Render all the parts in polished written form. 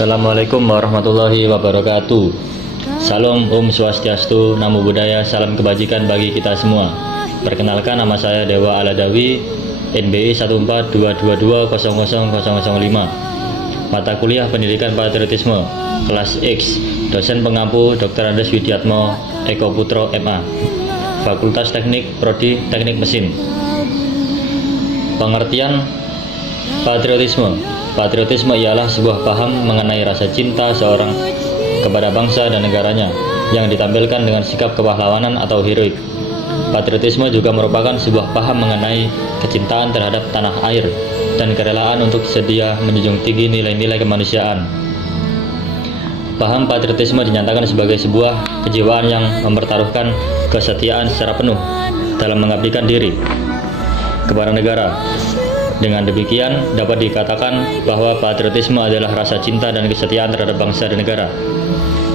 Assalamualaikum warahmatullahi wabarakatuh. Salam Om Swastiastu, Namo Buddhaya, salam kebajikan bagi kita semua. Perkenalkan, nama saya Dewa Aladawi, NBI 14222000005. Mata kuliah Pendidikan Patriotisme, kelas X, dosen pengampu Dr. Andes Widiatmo Eko Putro MA, Fakultas Teknik Prodi Teknik Mesin. Pengertian patriotisme. Patriotisme ialah sebuah paham mengenai rasa cinta seorang kepada bangsa dan negaranya yang ditampilkan dengan sikap kepahlawanan atau heroik. Patriotisme juga merupakan sebuah paham mengenai kecintaan terhadap tanah air dan kerelaan untuk sedia menjunjung tinggi nilai-nilai kemanusiaan. Paham patriotisme dinyatakan sebagai sebuah kejiwaan yang mempertaruhkan kesetiaan secara penuh dalam mengabdikan diri kepada negara. Dengan demikian, dapat dikatakan bahwa patriotisme adalah rasa cinta dan kesetiaan terhadap bangsa dan negara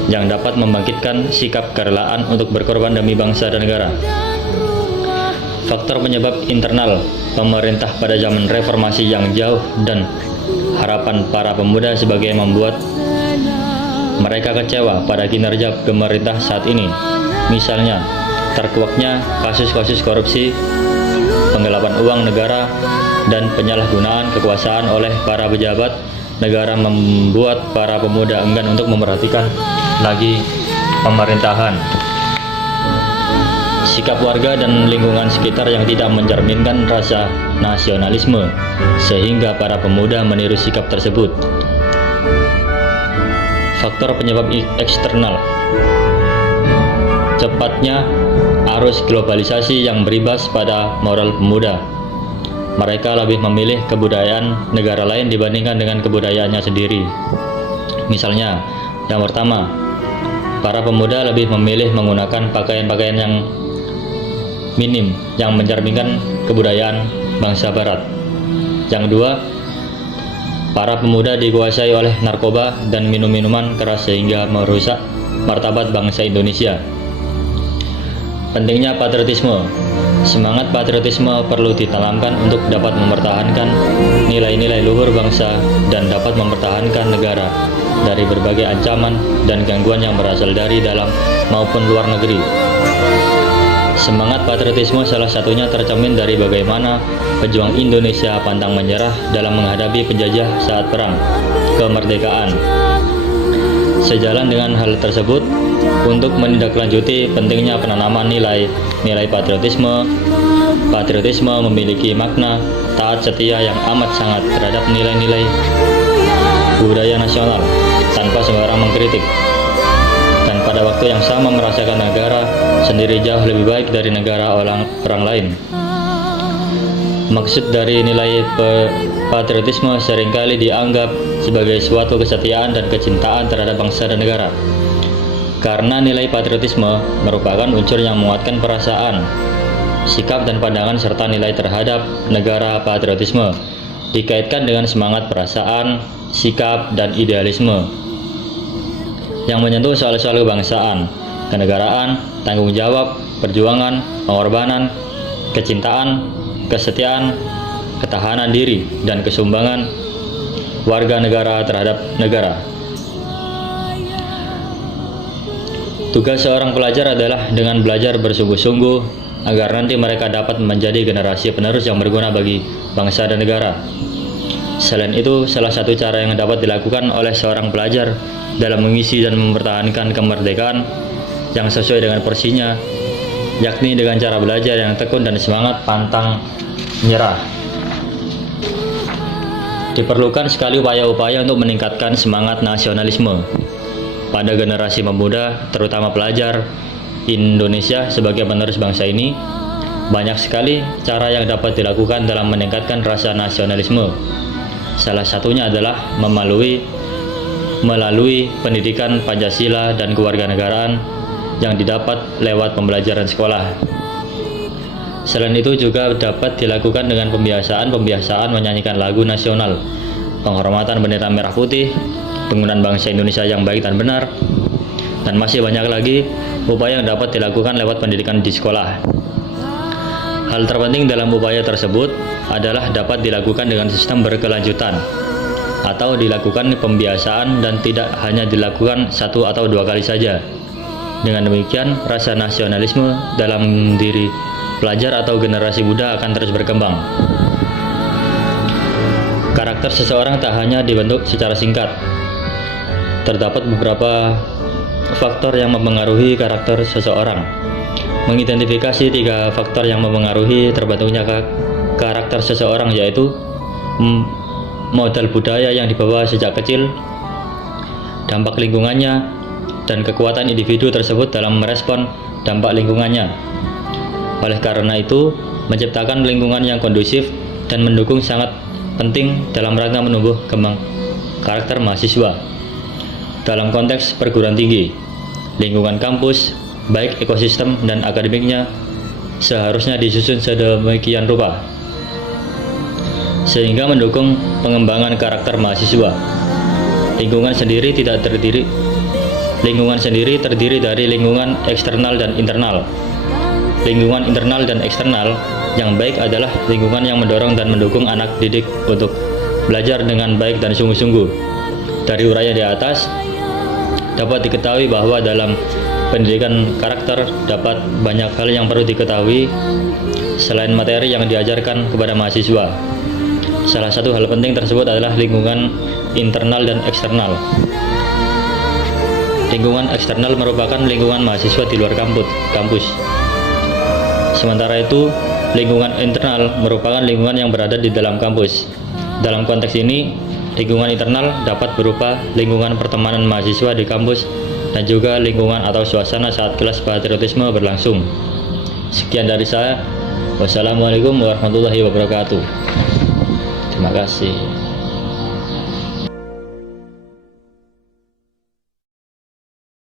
yang dapat membangkitkan sikap kerelaan untuk berkorban demi bangsa dan negara. Faktor penyebab internal pemerintah pada zaman reformasi yang jauh dan harapan para pemuda sebagai membuat mereka kecewa pada kinerja pemerintah saat ini. Misalnya, terkuaknya kasus-kasus korupsi, penggelapan uang negara, dan penyalahgunaan kekuasaan oleh para pejabat negara membuat para pemuda enggan untuk memperhatikan lagi pemerintahan. Sikap warga dan lingkungan sekitar yang tidak mencerminkan rasa nasionalisme, sehingga para pemuda meniru sikap tersebut. Faktor penyebab eksternal: cepatnya arus globalisasi yang berimbas pada moral pemuda. Mereka lebih memilih kebudayaan negara lain dibandingkan dengan kebudayaannya sendiri. Misalnya, yang pertama, para pemuda lebih memilih menggunakan pakaian-pakaian yang minim yang mencerminkan kebudayaan bangsa barat. Yang kedua, para pemuda dikuasai oleh narkoba dan minum-minuman keras sehingga merusak martabat bangsa Indonesia. Pentingnya patriotisme. Semangat patriotisme perlu ditanamkan untuk dapat mempertahankan nilai-nilai luhur bangsa dan dapat mempertahankan negara dari berbagai ancaman dan gangguan yang berasal dari dalam maupun luar negeri. Semangat patriotisme salah satunya tercermin dari bagaimana pejuang Indonesia pantang menyerah dalam menghadapi penjajah saat perang kemerdekaan. Sejalan dengan hal tersebut, untuk menindaklanjuti pentingnya penanaman nilai patriotisme memiliki makna taat setia yang amat sangat terhadap nilai-nilai budaya nasional tanpa sembarang mengkritik, dan pada waktu yang sama merasakan negara sendiri jauh lebih baik dari negara orang lain. Maksud dari nilai patriotisme seringkali dianggap sebagai suatu kesetiaan dan kecintaan terhadap bangsa dan negara. Karena nilai patriotisme merupakan unsur yang menguatkan perasaan, sikap dan pandangan serta nilai terhadap negara. Patriotisme dikaitkan dengan semangat perasaan, sikap, dan idealisme yang menyentuh soal-soal kebangsaan, kenegaraan, tanggung jawab, perjuangan, pengorbanan, kecintaan, kesetiaan, ketahanan diri, dan kesumbangan warga negara terhadap negara. Tugas seorang pelajar adalah dengan belajar bersungguh-sungguh agar nanti mereka dapat menjadi generasi penerus yang berguna bagi bangsa dan negara. Selain itu, salah satu cara yang dapat dilakukan oleh seorang pelajar dalam mengisi dan mempertahankan kemerdekaan yang sesuai dengan porsinya, yakni dengan cara belajar yang tekun dan semangat pantang menyerah. Diperlukan sekali upaya-upaya untuk meningkatkan semangat nasionalisme pada generasi pemuda, terutama pelajar Indonesia sebagai penerus bangsa ini. Banyak sekali cara yang dapat dilakukan dalam meningkatkan rasa nasionalisme. Salah satunya adalah melalui pendidikan Pancasila dan kewarganegaraan yang didapat lewat pembelajaran sekolah. Selain itu juga dapat dilakukan dengan pembiasaan menyanyikan lagu nasional, penghormatan bendera merah putih, penggunaan bangsa Indonesia yang baik dan benar, dan masih banyak lagi upaya yang dapat dilakukan lewat pendidikan di sekolah. Hal terpenting dalam upaya tersebut adalah dapat dilakukan dengan sistem berkelanjutan. atau dilakukan pembiasaan dan tidak hanya dilakukan 1 atau 2 kali saja. Dengan demikian, rasa nasionalisme dalam diri pelajar atau generasi muda akan terus berkembang. Karakter seseorang tak hanya dibentuk secara singkat. Terdapat beberapa faktor yang mempengaruhi karakter seseorang. Mengidentifikasi 3 faktor yang mempengaruhi terbentuknya karakter seseorang, yaitu modal budaya yang dibawa sejak kecil, dampak lingkungannya, dan kekuatan individu tersebut dalam merespon dampak lingkungannya. Oleh karena itu, menciptakan lingkungan yang kondusif dan mendukung sangat penting dalam rangka menumbuh kembang karakter mahasiswa. Dalam konteks perguruan tinggi, lingkungan kampus, baik ekosistem dan akademiknya, seharusnya disusun sedemikian rupa sehingga mendukung pengembangan karakter mahasiswa. Lingkungan sendiri terdiri dari lingkungan eksternal dan internal. Lingkungan internal dan eksternal yang baik adalah lingkungan yang mendorong dan mendukung anak didik untuk belajar dengan baik dan sungguh-sungguh. Dari uraian di atas, dapat diketahui bahwa dalam pendidikan karakter dapat banyak hal yang perlu diketahui selain materi yang diajarkan kepada mahasiswa. Salah satu hal penting tersebut adalah lingkungan internal dan eksternal. Lingkungan eksternal merupakan lingkungan mahasiswa di luar kampus. Sementara itu, lingkungan internal merupakan lingkungan yang berada di dalam kampus. Dalam konteks ini, lingkungan internal dapat berupa lingkungan pertemanan mahasiswa di kampus dan juga lingkungan atau suasana saat kelas patriotisme berlangsung. Sekian dari saya. Wassalamualaikum warahmatullahi wabarakatuh. Terima kasih.